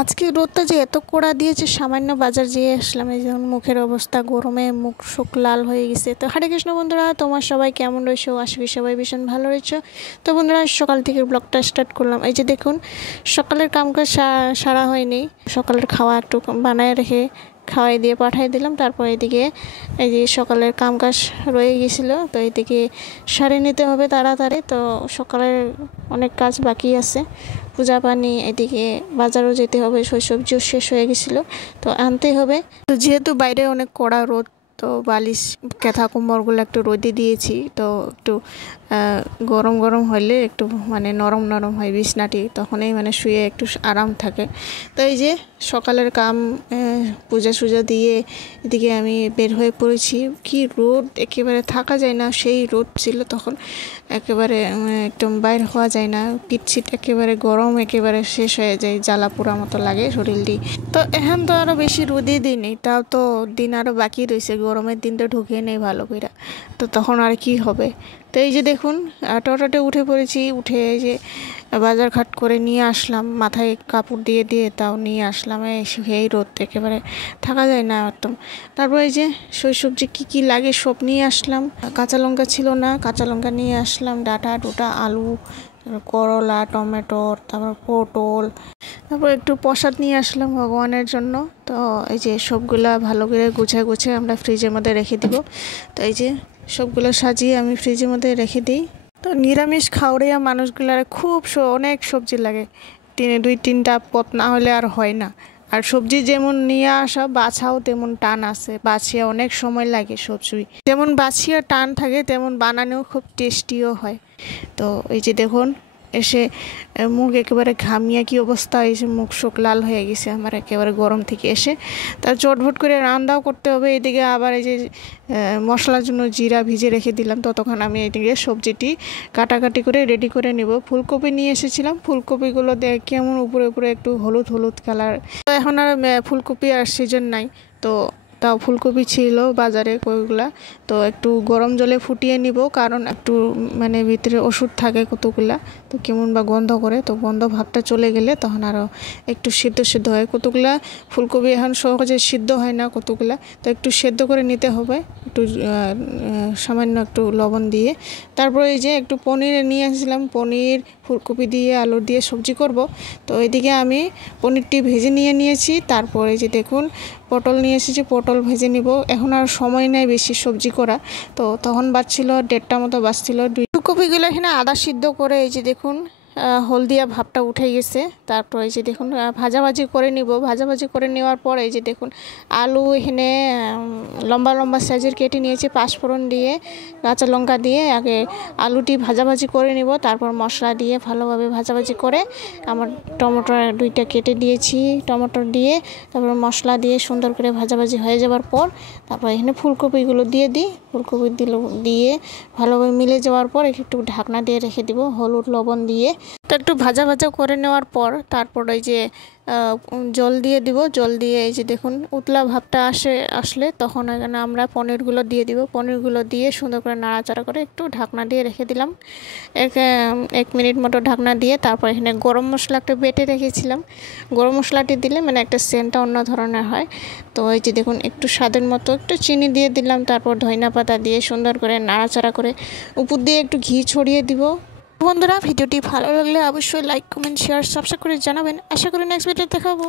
আজকে রোদটা যে এত কড়া দিয়েছে, সামান্য বাজার যেয়ে আসলাম, এই যেমন মুখের অবস্থা, গরমে মুখ শুক লাল হয়ে গেছে। তো হরে কৃষ্ণ বন্ধুরা, তোমার সবাই কেমন রয়েছো? আশা করি সবাই ভীষণ ভালো রয়েছো। তো বন্ধুরা, সকাল থেকে ব্লগটা স্টার্ট করলাম। এই যে দেখুন, সকালের কামকাজ সারা হয়নি। সকালের খাওয়া একটু বানায় রেখে খাওয়াই দিয়ে পাঠাই দিলাম। তারপর এদিকে এই যে সকালের কামকাজ রয়ে গেছিলো, তো এদিকে সারে নিতে হবে তাড়াতাড়ি। তো সকালের অনেক কাজ বাকি আছে, পূজা পানি, এদিকে বাজারও যেতে হবে, সবজিও শেষ হয়ে গেছিলো, তো আনতে হবে। তো যেহেতু বাইরে অনেক কড়া রোদ, তো বালিশ কেথা কোমরগুলো একটু রোদে দিয়েছি, তো একটু গরম গরম হলে একটু মানে নরম নরম হয় বিছনাটি, তখনই মানে শুয়ে একটু আরাম থাকে। তো এই যে সকালের কাম পূজা সুজা দিয়ে এদিকে আমি বের হয়ে পড়েছি। কি রোদ, একেবারে থাকা যায় না, সেই রোদ ছিল তখন, একেবারে একদম বাইর হওয়া যায় না। পিটছিট একেবারে গরম, একেবারে শেষ হয়ে যায়, জ্বালা পোড়া মতো লাগে শরীরটি। তো এখন তো আরও বেশি রোদে দিন নেই, তাও তো দিন আরও বাকি রয়েছে, গরমের দিনটা ঢুকিয়ে নেই ভালো করে, তো তখন আর কি হবে। তো এই যে দেখুন, টোটোতে উঠে পড়েছি, উঠে এই যে বাজার ঘাট করে নিয়ে আসলাম, মাথায় কাপড় দিয়ে দিয়ে তাও নিয়ে আসলাম। এই রোদ একেবারে থাকা যায় না একদম। তারপর এই যে সবজি কী কী লাগে সব নিয়ে আসলাম। কাঁচা লঙ্কা ছিল না, কাঁচা লঙ্কা নিয়ে আসলাম, ডাঁটা ডোটা, আলু, করলা, টমেটো, তারপর পটল, তারপর একটু প্রসাদ নিয়ে আসলাম ভগবানের জন্য। তো এই যে সবগুলা ভালো করে গুছিয়ে আমরা ফ্রিজের মধ্যে রেখে দিব। তো এই যে সবগুলো সাজিয়ে আমি ফ্রিজের মধ্যে রেখে দিই। তো নিরামিষ খাওয়ারিয়া মানুষগুলার খুব অনেক সবজি লাগে, দুই তিনটা পদ না হলে আর হয় না। আর সবজি যেমন নিয়ে আসা, বাছাও তেমন টান আছে, বাছিয়া অনেক সময় লাগে। সবজি যেমন বাছিয়া টান থাকে, তেমন বানানোও খুব টেস্টিও হয়। তো এই যে দেখুন, এসে মুখ একেবারে ঘামিয়ে কি অবস্থা হয়েছে, মুখ শোক লাল হয়ে গেছে আমার একেবারে গরম থেকে এসে। তার চটভট করে রান্নাও করতে হবে। এদিকে আবার এই যে মশলার জন্য জিরা ভিজে রেখে দিলাম, ততক্ষণ আমি এদিকে সবজিটি কাটাকাটি করে রেডি করে নেব। ফুলকপি নিয়ে এসেছিলাম, ফুলকপিগুলো কেমন উপরে উপরে একটু হলুদ হলুদ কালার। তো এখন আর ফুলকপি আর সিজন নাই, তো তাও ফুলকপি ছিল বাজারে কয়েকগুলা। তো একটু গরম জলে ফুটিয়ে নিব, কারণ একটু মানে ভিতরে ওষুধ থাকে কতগুলা, তো কেমন বা গন্ধ করে, তো গন্ধ ভাবটা চলে গেলে তখন আরও একটু সিদ্ধ হয়। কতগুলা ফুলকপি এখন সহজে সিদ্ধ হয় না কতগুলা, তো একটু সেদ্ধ করে নিতে হবে, একটু সামান্য একটু লবণ দিয়ে। তারপরে এই যে একটু পনির নিয়ে আসছিলাম, পনির ফুলকপি দিয়ে আলু দিয়ে সবজি করব। তো এদিকে আমি পনিরটি ভেজে নিয়েছি। তারপর এই যে দেখুন, পটল নিয়ে এসেছি, পটল ভেজে নিব। এখন আর সময় নেই বেশি সবজি করা, তো তখন বাজছিল 1:30 মতো বাজছিল। ফুলকপিগুলো এখানে আদা সিদ্ধ করে এই যে দেখুন হলদিয়া ভাবটা উঠে গেছে। তারপর এই যে দেখুন ভাজাভাজি করে নিব। ভাজাভাজি করে নেওয়ার পর এই যে দেখুন আলু এখানে লম্বা লম্বা সাইজের কেটে নিয়েছি, পাঁচফোড়ন দিয়ে কাঁচা লঙ্কা দিয়ে আগে আলুটি ভাজাভাজি করে নিব। তারপর মশলা দিয়ে ভালোভাবে ভাজাভাজি করে আমার টমেটো 2টা কেটে দিয়েছি, টমেটো দিয়ে তারপর মশলা দিয়ে সুন্দর করে ভাজাভাজি হয়ে যাওয়ার পর তারপর এখানে ফুলকপিগুলো দিয়ে দিই। ফুলকপি দিয়ে ভালোভাবে মিলে যাওয়ার পর একটু ঢাকনা দিয়ে রেখে দিব হলুদ লবণ দিয়ে। তো একটু ভাজা করে নেওয়ার পর তারপর এই যে জল দিয়ে দিব। জল দিয়ে এই যে দেখুন উতলা ভাবটা আসলে তখন এখানে আমরা পনিরগুলো দিয়ে দিব। পনিরগুলো দিয়ে সুন্দর করে নাড়াচাড়া করে একটু ঢাকনা দিয়ে রেখে দিলাম 1 মিনিট মতো ঢাকনা দিয়ে। তারপর এখানে গরম মশলা একটা বেটে রেখেছিলাম, গরম মশলাটি দিলে মানে একটা সেন্টটা অন্য ধরনের হয়। তো এই যে দেখুন একটু স্বাদের মতো একটু চিনি দিয়ে দিলাম, তারপর ধনিয়া পাতা দিয়ে সুন্দর করে নাড়াচাড়া করে উপর দিয়ে একটু ঘি ছড়িয়ে দিব। বন্ধুরা, ভিডিওটি ভালো লাগলে অবশ্যই লাইক কমেন্ট শেয়ার সাবস্ক্রাইব করে জানাবেন। আশা করি নেক্সট ভিডিও দেখাবো।